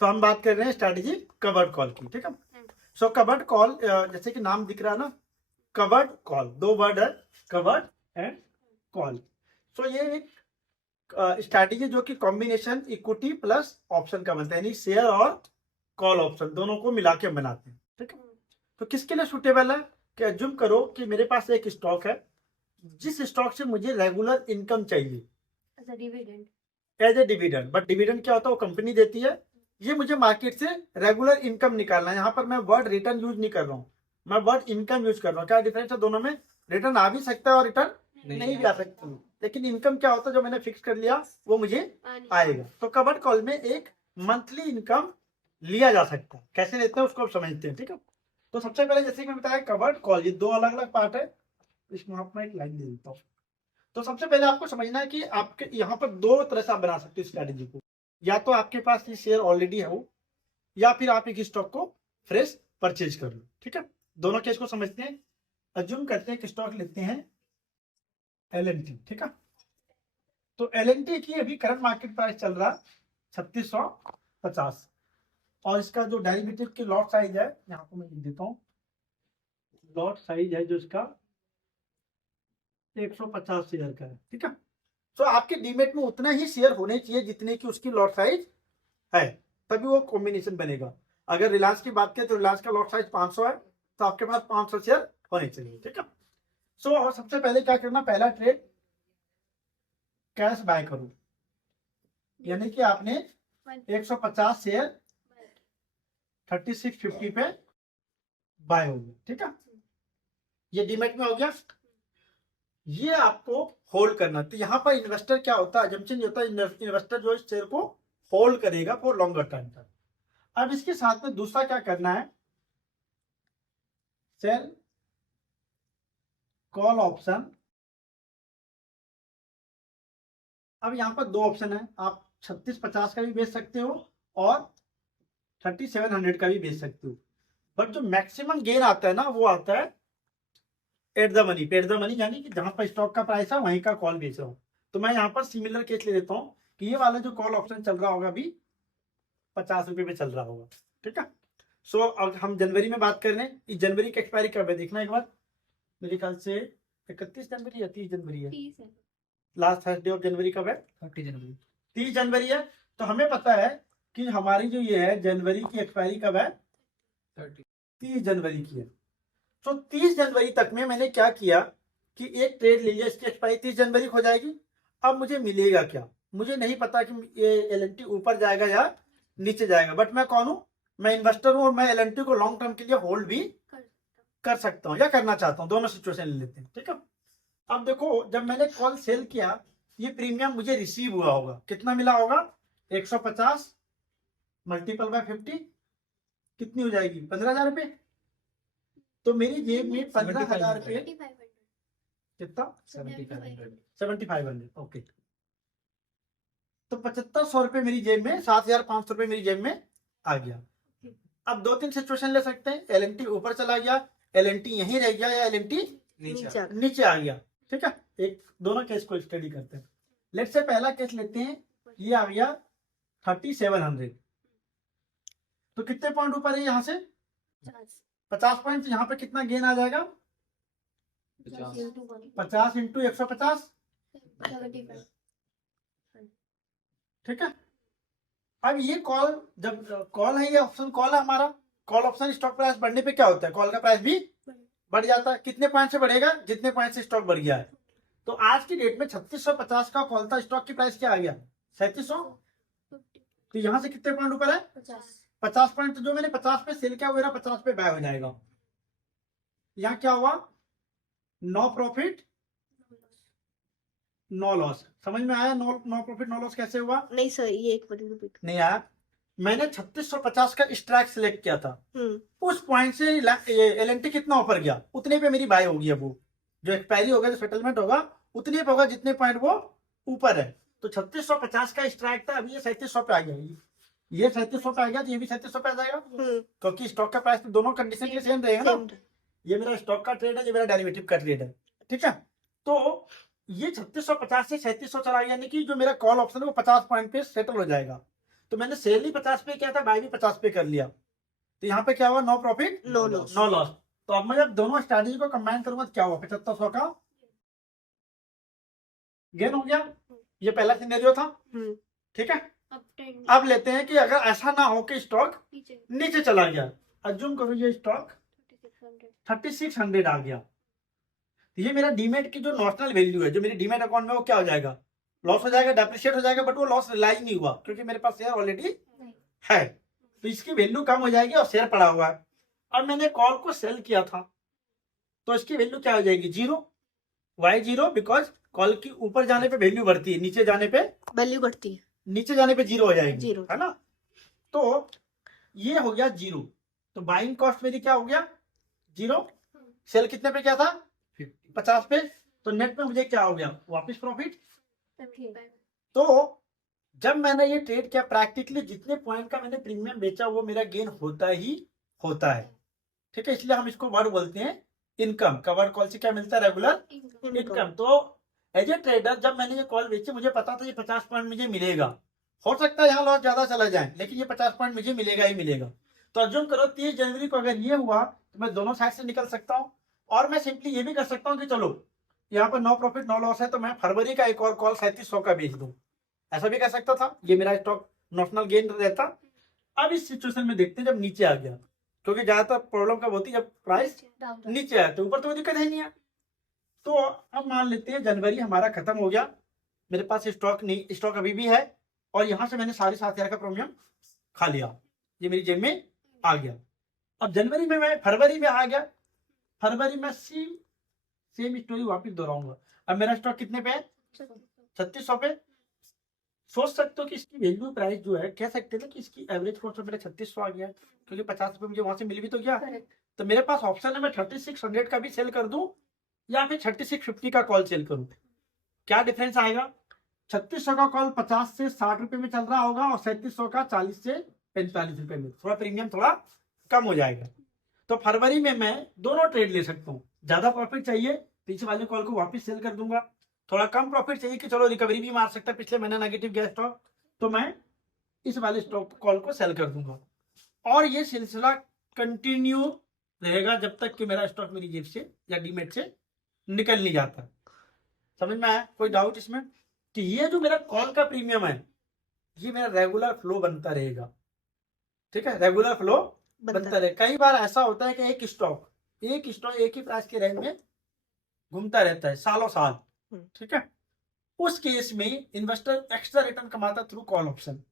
तो हम बात कर रहे हैं स्ट्रैटेजी कवर्ड कॉल की, ठीक है। सो कवर्ड कॉल, जैसे कि नाम दिख रहा है ना, कवर्ड कॉल, दो वर्ड है, कवर्ड एंड कॉल। सो ये एक स्ट्रैटेजी जो कि कॉम्बिनेशन इक्विटी प्लस ऑप्शन का बनता है, यानी शेयर और कॉल ऑप्शन दोनों को मिला के बनाते हैं, ठीक है। तो किसके लिए सूटेबल है कि अज्यूम करो कि मेरे पास एक स्टॉक है, जिस स्टॉक से मुझे रेगुलर इनकम चाहिए as a dividend, but dividend क्या होता है, वो कंपनी देती है, ये मुझे मार्केट से रेगुलर इनकम निकालना है। यहाँ पर मैं वर्ड रिटर्न यूज नहीं कर रहा हूँ, मैं वर्ड इनकम यूज कर रहा हूँ। क्या डिफरेंस है दोनों में? रिटर्न आ भी सकता है और रिटर्न नहीं भी आ सकती, लेकिन इनकम क्या होता है, जो मैंने फिक्स कर लिया वो मुझे आएगा। तो कवर्ड कॉल में एक मंथली इनकम लिया जा सकता है। कैसे लेते हैं उसको आप समझते हैं, ठीक है। तो सबसे पहले जैसे कि मैं बताया कवर्ड कॉल, ये दो अलग अलग पार्ट है, इसमें आप मैं एक लाइन दे देता हूँ। तो सबसे पहले आपको समझना है कि आपके यहाँ पर दो तरह से आप बना सकते हो स्ट्रेटेजी को। या तो आपके पास ये शेयर ऑलरेडी है हो, या फिर आप एक स्टॉक को फ्रेश परचेज कर लो, ठीक है। दोनों केस को समझते हैं। अज्यूम करते हैं कि स्टॉक लेते हैं एलएनटी, ठीक है। तो एलएनटी की अभी करंट मार्केट प्राइस चल रहा 3650, और इसका जो डेरिवेटिव की लॉट साइज है, यहाँ पर मैं लिख देता हूँ, लॉट साइज है जो इसका 150 शेयर का है, ठीक है। तो आपके डीमेट में उतना ही शेयर होने चाहिए जितने की उसकी लॉट साइज है, तभी वो कॉम्बिनेशन बनेगा। अगर रिलायंस की बात करें तो रिलायंस का लॉट साइज 500 है, तो आपके पास 500 शेयर होने चाहिए, ठीक है। सो और सबसे पहले क्या करना, पहला ट्रेड कैश बाय करो, यानी कि आपने 150 शेयर 3650 पे बाय हो गया, ठीक है। ये डीमेट में हो गया। ये आपको होल्ड करना। तो यहाँ पर इन्वेस्टर क्या होता है, अजम्पशन ये होता है, इन्वेस्टर जो इस शेयर को होल्ड करेगा फॉर लॉन्गर टाइम तक। अब इसके साथ में दूसरा क्या करना है, सेल कॉल ऑप्शन। अब यहाँ पर दो ऑप्शन है, आप 3650 का भी बेच सकते हो और 3700 का भी बेच सकते हो, बट जो मैक्सिमम गेन आता है ना, वो आता है at the money. At the money यानी कि जहां पर स्टॉक का प्राइस है वहीं का कॉल बेच रहा हूँ। तो मैं यहाँ पर सिमिलर केस ले लेता हूँ कि ये वाला जो कॉल ऑप्शन चल रहा होगा अभी 50 रुपये पे चल रहा होगा, ठीक है। सो अब हम जनवरी में बात कर रहे हैं, इस जनवरी की एक्सपायरी कब है देखना एक बार। मेरे ख्याल से 31 जनवरी या 30 जनवरी है, लास्ट थर्सडे ऑफ जनवरी कब है? 30 जनवरी। 30 जनवरी है। तो हमें पता है कि हमारी जो ये है जनवरी की एक्सपायरी कब है? 30 जनवरी की है। तो 30 जनवरी तक में मैंने क्या किया कि एक ट्रेड ले लिया, इसकी एक्सपायरी 30 जनवरी को हो जाएगी। अब मुझे मिलेगा क्या, मुझे नहीं पता कि ये एलएनटी ऊपर जाएगा या नीचे जाएगा, बट मैं कौन हूं, मैं इन्वेस्टर हूं और मैं एलएनटी को लॉन्ग टर्म के लिए होल्ड भी कर सकता हूं या करना चाहता हूं, दोनों सिचुएशन ले लेते हैं, ठीक है। अब देखो, जब मैंने कॉल सेल किया, ये प्रीमियम मुझे रिसीव हुआ होगा, कितना मिला होगा? 150 मल्टीपल बाय 50 कितनी हो जाएगी? 15,000 रुपये। तो मेरी जेब में 15,000 रुपये, कितना? 7500, ओके। तो 7500 रुपये मेरी जेब में, 7500 रुपये मेरी जेब में आ गया। अब दो तीन सिचुएशन ले सकते हैं, एलएनटी ऊपर चला गया, एलएनटी यहीं रह गया, या एलएनटी नीचे आ गया, ठीक है। एक दोनों केस को स्टडी करते हैं। लेट से पहला केस लेते हैं, ये आ गया 3700। तो कितने पॉइंट ऊपर है यहाँ से? 50 पॉइंट। यहाँ पे कितना गेन आ जाएगा? 50 इंटू 150, ठीक है। अब ये कॉल, जब कॉल है, ये ऑप्शन कॉल है हमारा, कॉल ऑप्शन स्टॉक प्राइस बढ़ने पे क्या होता है, कॉल का प्राइस भी बढ़ जाता है। कितने पॉइंट से बढ़ेगा? जितने पॉइंट से स्टॉक बढ़ गया है। तो आज की डेट में 3650 का कॉल था, स्टॉक की प्राइस क्या आ गया? 3700। तो यहाँ से कितने पॉइंट ऊपर है? 50 पॉइंट। तो जो मैंने 50 पे सेल किया वो मेरा 50 पे बाय हो जाएगा। यहाँ क्या हुआ? No profit no loss. समझ में आया? नो प्रॉफिट नो लॉस कैसे हुआ? नहीं सर, ये एक बार रिपीट। नहीं आया। मैंने 3650 का स्ट्राइक सिलेक्ट किया था, उस पॉइंट से एलएनटी कितना ऊपर गया, उतने पे मेरी बाय होगी। अब वो जो एक्सपायरी होगा, जो सेटलमेंट होगा, उतने पे होगा जितने पॉइंट वो ऊपर है। तो 3650 का स्ट्राइक था, अभी ये 3700 पे आ गया। ये 3700 पे आ गया, तो ये भी 3700 पे आ जाएगा, क्योंकि स्टॉक का प्राइस तो दोनों कंडीशन के सेम रहेगा ना। ये मेरा स्टॉक का ट्रेड है, ये मेरा डेरिवेटिव का ट्रेड है, ठीक है। तो ये 3650 से 3700 चला गया, यानी कि जो मेरा कॉल ऑप्शन है वो 50 पॉइंट पे सेटल हो जाएगा। तो मैंने सेल ही 50 पे किया था, बाय भी 50 पे कर लिया, तो यहाँ पे क्या हुआ, no profit no loss. No loss. तो अब मैं जब दोनों स्ट्रैटेजी को कंबाइन करूंगा तो क्या हुआ, 7500 का गेन हो गया। ये पहला सिनेरियो था, ठीक है। अब लेते हैं कि अगर ऐसा ना हो कि स्टॉक नीचे चला गया, अज्यूम करो ये स्टॉक 3600 आ गया, तो ये मेरा डीमेट की जो नॉशनल वैल्यू है, जो मेरी डीमेट अकाउंट में, वो क्या हो जाएगा, लॉस हो जाएगा, डेप्रिशिएट हो जाएगा, बट वो लॉस रिलाइज नहीं हुआ क्योंकि मेरे पास शेयर ऑलरेडी है, तो इसकी वैल्यू कम हो जाएगी और शेयर पड़ा हुआ है। अब मैंने कॉल को सेल किया था तो इसकी वैल्यू क्या हो जाएगी, zero, why zero, because call की ऊपर जाने पे वैल्यू बढ़ती है, नीचे जाने पे वैल्यू बढ़ती है, नीचे जाने पे जीरो हो जाएगी, जीरो, है ना। तो ये हो गया जीरो, तो बाइंग कॉस्ट मेरी क्या हो गया, जीरो, सेल कितने पे क्या था, 50 पे, तो नेट में मुझे क्या हो गया, वापस प्रॉफिट। तो जब मैंने ये ट्रेड किया, प्रैक्टिकली जितने पॉइंट का मैंने प्रीमियम बेचा वो मेरा गेन होता ही होता है, ठीक है। इसलिए हम इसको वर्ड बोलते हैं इनकम का, वर्ड कॉल से क्या मिलता है, रेगुलर इनकम। तो एज ए ट्रेडर जब मैंने ये कॉल बेची, मुझे पता था ये 50 पॉइंट मुझे मिलेगा, हो सकता है यहाँ लॉस ज्यादा चला जाए, लेकिन ये 50 पॉइंट मुझे मिलेगा ही मिलेगा। तो अज्यूम करो 30 जनवरी को अगर ये हुआ तो मैं दोनों साइड से निकल सकता हूँ, और मैं सिंपली ये भी कर सकता हूँ कि चलो यहाँ पर नो प्रॉफिट नो लॉस है, तो मैं फरवरी का एक और कॉल 3700 का बेच दूं, ऐसा भी कर सकता था, ये मेरा स्टॉक नॉशनल गेन रहता। अब इस सिचुएशन में देखते हैं जब नीचे आ गया, क्योंकि ज्यादातर प्रॉब्लम कब होती है, जब प्राइस नीचे आया, तो ऊपर तो कोई दिक्कत है नहीं है। तो अब मान लेते हैं जनवरी हमारा खत्म हो गया, मेरे पास स्टॉक नहीं, स्टॉक अभी भी है, और यहां से मैंने 7,500 का प्रीमियम खा लिया, ये मेरी जेब में आ गया। अब जनवरी में मैं फरवरी में आ गया, फरवरी में सेम स्टोरी वापस दोहराऊंगा। अब मेरा स्टॉक कितने पे है, 3600 पे। सोच सकते हो कि इसकी वैल्यू प्राइस जो है, कह सकते थे कि इसकी एवरेज कॉस्ट मेरा 3600 आ गया, क्योंकि 50 रुपए मुझे वहां से मिल भी तो गया। तो मेरे पास ऑप्शन है, मैं 3600 का भी सेल कर दूं या फिर 3650 का कॉल सेल करूं। क्या डिफरेंस आएगा, 3600 का कॉल 50 से 60 रुपए में चल रहा होगा, और 3700 का 40 से 45 रुपए में, थोड़ा प्रीमियम थोड़ा कम हो जाएगा। तो फरवरी में मैं दोनों ट्रेड ले सकता हूँ, ज्यादा प्रॉफिट चाहिए पीछे वाले कॉल को वापस सेल कर दूंगा, थोड़ा कम प्रॉफिट चाहिए कि चलो रिकवरी भी मार सकता है, पिछले महीने नेगेटिव गया स्टॉक, तो मैं इस वाले स्टॉक कॉल को सेल कर दूंगा, और ये सिलसिला कंटिन्यू रहेगा जब तक कि मेरा स्टॉक मेरी जेब से या डीमेट से निकल नहीं जाता। समझ में आया, कोई डाउट इसमें, कि ये जो मेरा कॉल का प्रीमियम है, ये मेरा रेगुलर फ्लो बनता रहेगा, ठीक है, रेगुलर फ्लो बनता रहे। कई बार ऐसा होता है कि एक स्टॉक एक ही प्राइस के रेंज में घूमता रहता है सालों साल, ठीक है। उस केस में इन्वेस्टर एक्स्ट्रा रिटर्न कमाता थ्रू कॉल ऑप्शन।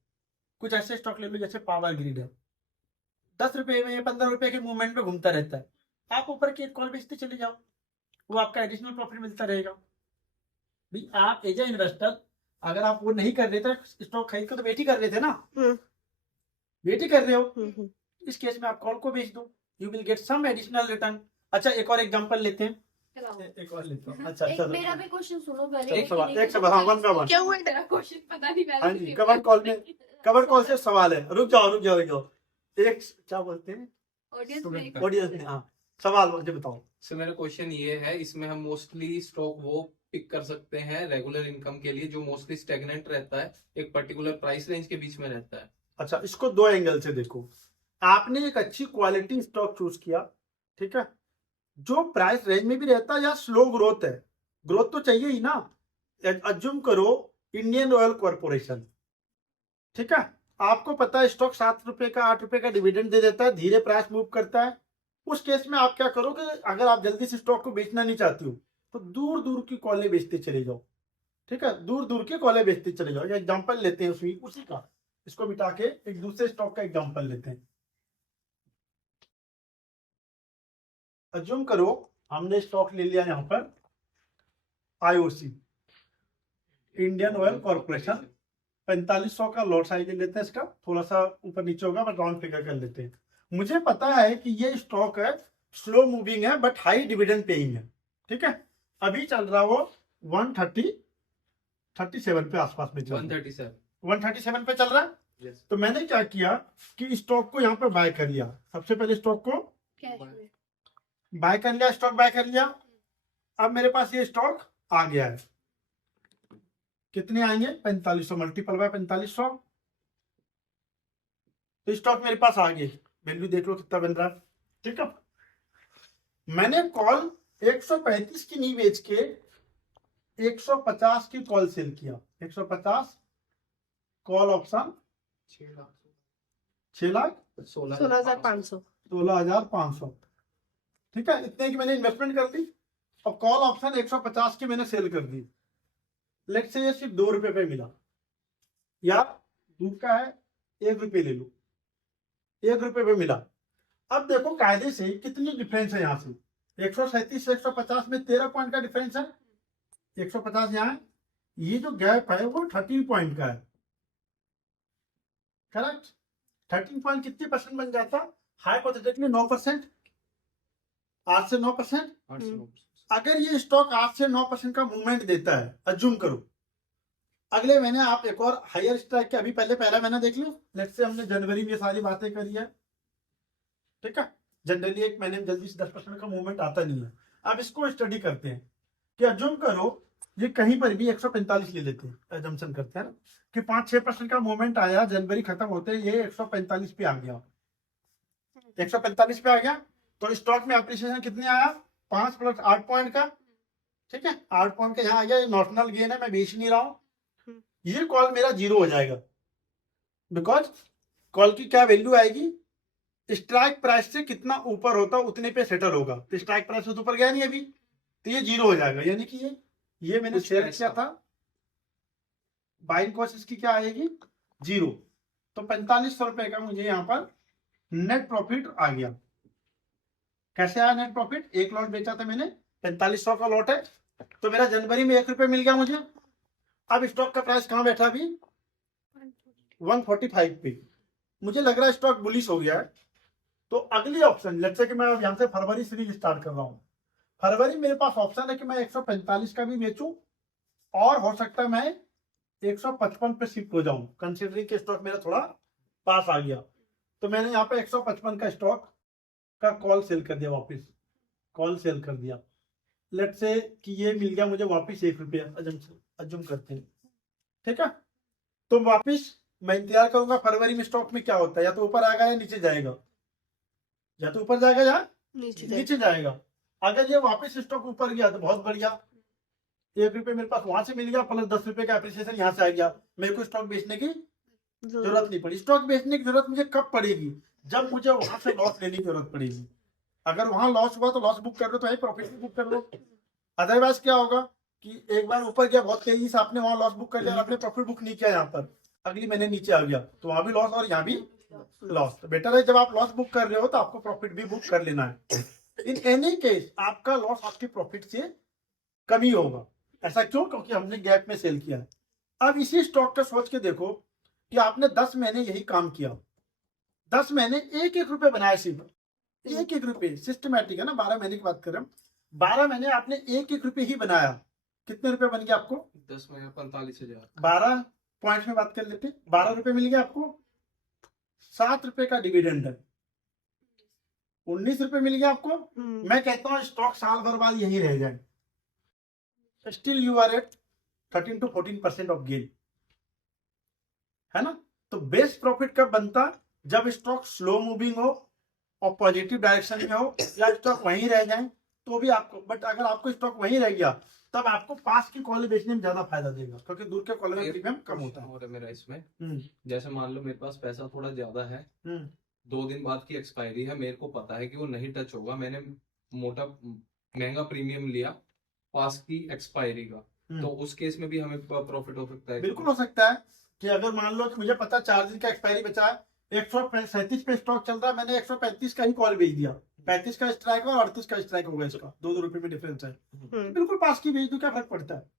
कुछ ऐसे स्टॉक ले लो जैसे पावर ग्रिड है, 10 रुपए में 15 रुपए के मूवमेंट में घूमता रहता है, आप ऊपर की एक कॉल बेचते चले जाओ, वो आपका एडिशनल प्रॉफिट मिलता रहेगा। भी आप एज ए इन्वेस्टर अगर आप वो नहीं कर रहे थे, स्टॉक खरीद के तो वेट ही कर रहे थे ना, वेट ही कर रहे हो, इस केस में आप कॉल को बेच दो, you will get some additional return. अच्छा एक और एग्जांपल लेते हैं, एक और लेता हूं। अच्छा चलो, मेरा भी क्वेश्चन सुनो पहले। एक सवाल हाँ, वन का वन। क्या हुआ, तेरा क्वेश्चन पता नहीं हाँ जी, कवर कॉल से सवाल है, रुक जाओ, एक क्या बोलते हैं, ऑडियंस में, हाँ सवाल मुझे बताओ। सर मेरा क्वेश्चन ये है, इसमें हम मोस्टली स्टॉक वो पिक कर सकते हैं रेगुलर इनकम के लिए जो मोस्टली स्टेगनेंट रहता है, एक पर्टिकुलर प्राइस रेंज के बीच में रहता है। अच्छा, इसको दो एंगल से देखो, आपने एक अच्छी क्वालिटी स्टॉक चूज किया, ठीक है, जो प्राइस रेंज में भी रहता है या स्लो ग्रोथ है, ग्रोथ तो चाहिए ही ना। अज्यूम करो इंडियन ऑयल कॉर्पोरेशन, ठीक है, आपको पता है स्टॉक 7 रुपए का 8 रुपए का डिविडेंड दे देता है, धीरे प्राइस मूव करता है। उस केस में आप क्या करोगे, अगर आप जल्दी से स्टॉक को बेचना नहीं चाहते हो तो दूर दूर की कॉलें बेचते चले जाओ, ठीक है, दूर दूर की कॉलें बेचते चले जाओ। एग्जाम्पल लेते हैं उसी का, इसको मिटा के एक दूसरे स्टॉक का एग्जाम्पल लेते हैं। अज्यूम करो हमने स्टॉक ले लिया यहाँ पर आईओसी, इंडियन ऑयल कॉर्पोरेशन, 4500 का लॉट साइज ले लेते हैं, इसका थोड़ा सा ऊपर नीचे होगा बट राउंड फिगर कर लेते हैं। मुझे पता है कि ये स्टॉक है, स्लो मूविंग है बट हाई डिविडेंड पेइंग है, ठीक है, अभी चल रहा वो 137 पे आसपास में चल रहा है, 137 पे चल रहा है। Yes. तो मैंने क्या किया कि स्टॉक को यहाँ पे बाय कर लिया, सबसे पहले स्टॉक को बाय कर लिया, स्टॉक बाय कर लिया। अब मेरे पास ये स्टॉक आ गया है, कितने आएंगे, 4500 मल्टीपल बाय 4500, तो स्टॉक मेरे पास आ गए, वैल्यू देख लो कितना बन रहा है। ठीक है, मैंने कॉल 135 की नहीं बेच के 150 की कॉल सेल किया। 150 कॉल ऑप्शन 16,500। 16,500। ठीक है, इतने की मैंने इन्वेस्टमेंट कर दी और कॉल ऑप्शन 150 की मैंने सेल कर दी। लेट्स से ये सिर्फ 2 रुपए पे मिला, या दूध का है 1 रुपए ले लो, 1 रुपए पे मिला। अब देखो कायदे से कितनी डिफरेंस है यहाँ से, 137 से 150 में 13 पॉइंट का डिफरेंस है। 150 यहाँ है, ये जो गैप है वो 13 पॉइंट का है। करेक्ट, 13 पॉइंट कितने परसेंट बन जाता, हाइपोथेटिकली 9%, 8 से 9%। अगर ये स्टॉक 8 से 9% का मूवमेंट देता है, अज्यूम करो अगले महीने आप एक और हायर स्ट्राइक के, अभी पहला महीना देख लो, लेट्स से हमने जनवरी में ये सारी बातें करी है। ठीक है, जनरली एक महीने में जल्दी से 10% का मूवमेंट आता नहीं है। अब इसको स्टडी करते हैं कि अज्यूम करो ये कहीं पर भी 145 ले लेते हैं, एजम्पशन करते हैं ना कि 5-6% का मूवमेंट आया, जनवरी खत्म होते ये 145 पे आ गया। 145 पे आ गया तो स्टॉक में अप्रिसिएशन कितने आया, 5 + 8 पॉइंट का। ठीक है, 8 पॉइंट का यहाँ आ गया, ये नॉशनल गेन है, मैं बेच नहीं रहा हूँ। ये कॉल मेरा 0 हो जाएगा, बिकॉज कॉल की क्या वैल्यू आएगी, स्ट्राइक प्राइस से कितना ऊपर होता उतने पे सेटल होगा। तो स्ट्राइक प्राइस से ऊपर गया नहीं अभी, तो ये 0 हो जाएगा। यानी कि ये मैंने शेयर किया था, बाइंग कॉस्ट इसकी क्या आएगी, 0। तो 4500 रुपए का मुझे यहाँ पर नेट प्रॉफिट आ गया। कैसे आया नेट प्रॉफिट, एक लॉट बेचा था मैंने, 4500 का लॉट है, तो मेरा जनवरी में 1 रुपए मिल गया मुझे। अब स्टॉक का प्राइस कहाँ बैठा अभी, 145 पे। मुझे लग रहा है स्टॉक बुलिश हो गया है, तो अगली ऑप्शन, लेट्स से कि मैं अब यहाँ से फरवरी सीरीज स्टार्ट कर रहा हूँ। फरवरी मेरे पास ऑप्शन है कि मैं 145 का भी बेचूं, और हो सकता है मैं 155 पे शिफ्ट हो जाऊं, कंसिडरिंग के स्टॉक मेरा थोड़ा पास आ गया। तो मैंने यहाँ पे 155 का स्टॉक का कॉल सेल कर दिया, वापस कॉल सेल कर दिया। लेट से कि ये मिल गया मुझे वापस 1 रुपया, अज्यूम करते हैं। ठीक है, तो वापस मैं इंतजार करूंगा फरवरी में स्टॉक में क्या होता है, या तो ऊपर आएगा या नीचे जाएगा, या तो ऊपर जाएगा या नीचे जाएगा। अगर ये वापस स्टॉक ऊपर गया तो बहुत बढ़िया, 1 रुपये मेरे पास वहां से मिल गया, प्लस 10 रुपए का एप्रिसिएशन यहाँ से आ गया, मेरे को स्टॉक बेचने की जरूरत नहीं पड़ी। स्टॉक बेचने की जरूरत मुझे कब पड़ेगी, जब मुझे वहां से लॉस लेने की जरूरत पड़ेगी। अगर वहां लॉस हुआ तो लॉस बुक कर लो, तो प्रॉफिट बुक कर लो। अदरवाइज क्या होगा कि एक बार ऊपर गया बहुत तेजी से, आपने वहां लॉस बुक कर लिया, आपने प्रॉफिट बुक नहीं किया, यहाँ पर अगली महीने नीचे आ गया तो वहां भी लॉस और यहाँ भी लॉस। तो बेटर है जब आप लॉस बुक कर रहे हो तो आपको प्रॉफिट भी बुक कर लेना है। इन एनी केस आपका लॉस आपके प्रॉफिट से कम ही होगा। ऐसा क्यों, क्योंकि हमने गैप में सेल किया है। अब इसी स्टॉक का सोच के देखो कि आपने 10 महीने यही काम किया, 10 महीने 1-1 रुपए बनाया, सिर्फ 1-1 रुपए, सिस्टमैटिक है ना, 12 महीने की बात कर रहे हैं, 12 महीने आपने 1-1 रुपए ही बनाया। कितने रुपए बन गया आपको, 10 में 45,000। 12 पॉइंट में बात कर लेते, 12 रुपए मिल गया आपको, 7 रुपए का डिविडेंड है, 19 रुपए मिल गया आपको। मैं कहता हूँ स्टॉक साल भर बाद यही रह जाए, still you are at 13 to 14% of gain, है ना। तो बेस्ट प्रॉफिट कब बनता, जब स्टॉक स्लो मूविंग हो और पॉजिटिव डायरेक्शन में हो, या स्टॉक वहीं रह जाए तो भी आपको, बट अगर आपको स्टॉक वहीं रह गया तब आपको पास की कॉल बेचने में ज्यादा फायदा देगा, क्योंकि दूर के कॉल में प्रीमियम कम होता है। और मेरा इसमें जैसे मान लो मेरे पास पैसा थोड़ा ज्यादा है, 2 दिन बाद की एक्सपायरी है, मेरे को पता है कि वो नहीं टच होगा, मैंने मोटा महंगा प्रीमियम लिया पास की एक्सपायरी का, तो उस केस में भी हमें प्रॉफिट हो सकता है। बिल्कुल हो सकता है कि अगर मान लो कि मुझे पता 4 दिन का एक्सपायरी बचा है, 137 पे स्टॉक चल रहा है, मैंने 135 का ही कॉल बेच दिया, 35 का स्ट्राइक और 38 का स्ट्राइक होगा, इसका 2-2 रुपए में डिफरेंस है, बिल्कुल पास की बेच दो, क्या फर्क पड़ता है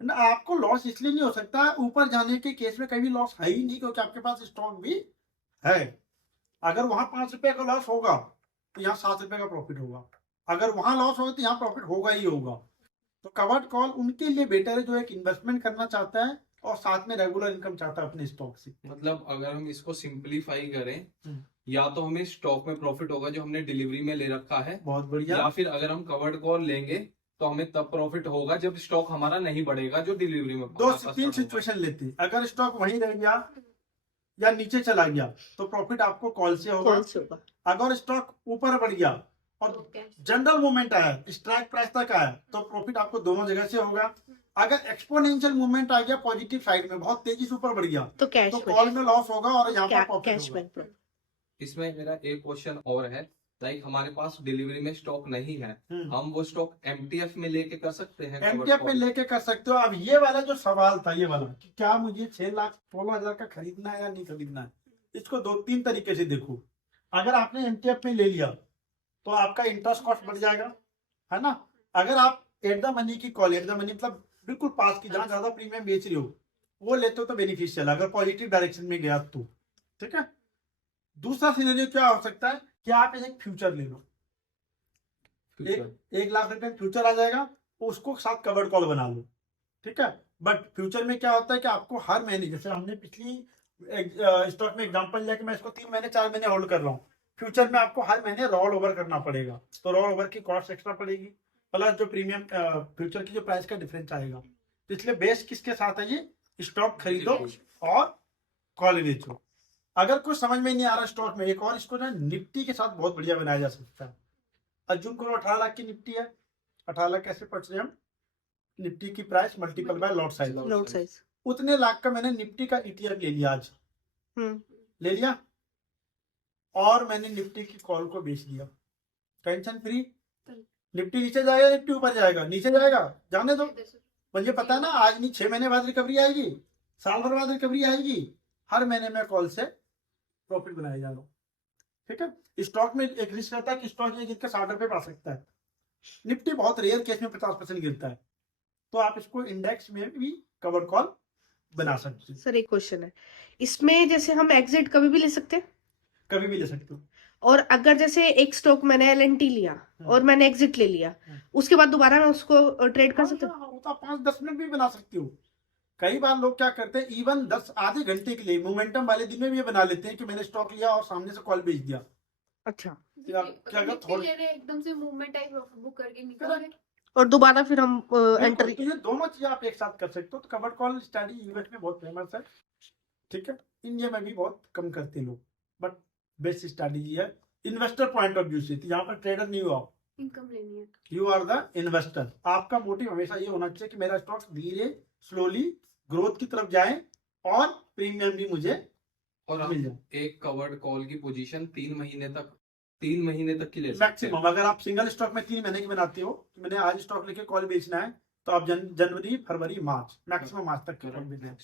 ना। आपको लॉस इसलिए नहीं हो सकता, ऊपर जाने के केस में कभी लॉस है ही नहीं, क्योंकि आपके पास स्टॉक भी है। अगर वहां 5 रुपए का लॉस होगा तो यहाँ 7 रुपए का प्रॉफिट होगा, अगर वहां लॉस होगा तो यहाँ प्रॉफिट होगा ही होगा। तो कवर्ड कॉल उनके लिए बेटर है जो एक इन्वेस्टमेंट करना चाहता है और साथ में रेगुलर इनकम चाहता है अपने स्टॉक से। मतलब अगर हम इसको सिंपलीफाई करें, या तो हमें स्टॉक में प्रॉफिट होगा जो हमने डिलीवरी में ले रखा है, बहुत बढ़िया, या फिर अगर हम कवर्ड कॉल लेंगे तो हमें तब प्रॉफिट होगा जब स्टॉक हमारा नहीं बढ़ेगा जो डिलीवरी में। 2 से 3 सिचुएशन लेती, अगर स्टॉक वहीं रह गया या नीचे चला गया तो प्रॉफिट आपको कॉल से होगा। कौन से होगा? अगर स्टॉक ऊपर बढ़ गया और जनरल मूवमेंट आया, स्ट्राइक प्राइस तक आया, तो प्रॉफिट आपको दोनों जगह से होगा। अगर एक्सपोनेंशियल मूवमेंट आ गया पॉजिटिव साइड में, बहुत तेजी से ऊपर बढ़ गया, तो कैश तो कॉल में लॉस होगा और यहाँ पर प्रॉफिट कैश होगा। में इसमें मेरा एक क्वेश्चन और है, लाइक हमारे पास डिलीवरी में स्टॉक नहीं है, हम वो स्टॉक एमटीएफ में लेके कर सकते हैं? एमटीएफ में लेके कर सकते हो। अब ये वाला जो सवाल था, ये वाला कि क्या मुझे 6,16,000 का खरीदना है या नहीं खरीदना है, इसको 2-3 तरीके से देखो। अगर आपने एमटीएफ में ले लिया तो आपका इंटरेस्ट कॉस्ट बढ़ जाएगा, है ना। अगर आप एट द मनी की कॉल, एट द मनी मतलब बिल्कुल पास की, जहां ज्यादा प्रीमियम बेच रहे हो, वो लेते हो तो बेनिफिशियल, अगर पॉजिटिव डायरेक्शन में गया तो, ठीक है। दूसरा सिनेरियो क्या हो सकता है कि आप एक फ्यूचर ले लो, 1 लाख रुपए फ्यूचर आ जाएगा, उसको साथ कवर्ड कॉल बना लो, ठीक है। बट फ्यूचर में क्या होता है कि आपको हर महीने, जैसे हमने पिछली स्टॉक में एग्जांपल लिया कि मैं इसको 3 महीने 4 महीने होल्ड कर रहा हूँ, फ्यूचर में आपको हर महीने रोल ओवर करना पड़ेगा, तो रोल ओवर की कॉस्ट एक्स्ट्रा पड़ेगी, प्लस जो प्रीमियम फ्यूचर की जो प्राइस का डिफरेंस आएगा। तो इसलिए बेस किसके साथ है, ये स्टॉक खरीदो और कॉल बेचो। अगर कुछ समझ में नहीं आ रहा स्टॉक में, एक और इसको ना निफ्टी के साथ बहुत बढ़िया बनाया जा सकता है। अज्यूम करो 18 लाख की निफ्टी है, 18 लाख कैसे पढ़ रहे हम, निफ्टी की price multiple by lot size, note size उतने लाख का मैंने निफ्टी का ईटीएफ ले लिया आज, ले लिया, और मैंने निफ्टी की कॉल को बेच दिया, टेंशन फ्री। निफ्टी नीचे जाएगा, निफ्टी ऊपर जाएगा, नीचे जाएगा, जाने दो, मुझे पता है ना आज नहीं 6 महीने बाद रिकवरी आएगी, साल भर बाद रिकवरी आएगी, हर महीने में कॉल से प्रॉफिट बनाया जा रहा हूँ, ठीक है। स्टॉक में एक रिस्क रहता है कि स्टॉक ये गिर के 60 रुपए पा सकता है, निफ्टी बहुत रेयर केस में 50% गिरता है, तो आप इसको इंडेक्स में भी कवर कॉल बना सकते हैं। सर एक क्वेश्चन है, इसमें जैसे हम एग्जिट कभी भी ले सकते हैं, कभी भी ले सकते हो। और अगर जैसे एक स्टॉक मैंने एलएनटी लिया और मैंने एग्जिट ले लिया, उसके बाद दोबारा मैं उसको ट्रेड कर सकती हूँ? वो तो 5-10 मिनट भी बना सकती हो। कई बार लोग क्या करते हैं, इवन 10 आधे घंटे के लिए मोमेंटम वाले दिन में भी ये बना लेते हैं कि मैंने स्टॉक लिया और सामने से कॉल बेच दिया। अच्छा, क्या अगर थोड़ी एकदम से मूवमेंट आई प्रॉफिट बुक करके निकल गए और दोबारा फिर हम एंटर, एंटर तो ये दोनों चीजें आप एक साथ कर सकते हो। तो कवर्ड कॉल स्ट्रेटजी यूएस में बहुत फेमस है, ठीक है। इंडिया में भी बहुत कम करते हैं लोग, बट बेस्ट स्ट्रेटजी है इन्वेस्टर पॉइंट ऑफ व्यू से। यहाँ पर ट्रेडर नहीं हो आप, इनकम लेनी है, यू आर द इन्वेस्टर। आपका मोटिव हमेशा ये होना चाहिए कि मेरा स्टॉक धीरे स्लोली ग्रोथ की तरफ जाए और प्रीमियम भी मुझे और मिल जाए। एक कवर्ड कॉल की पोजीशन 3 महीने तक की ले सकते हैं मैक्सिमम। अगर आप सिंगल स्टॉक में 3 महीने की बनाते हो, तो मैंने आज स्टॉक लेके कॉल बेचना है, तो आप जनवरी, फरवरी, मार्च, मैक्सिमम मार्च तक की कॉल बेचना है।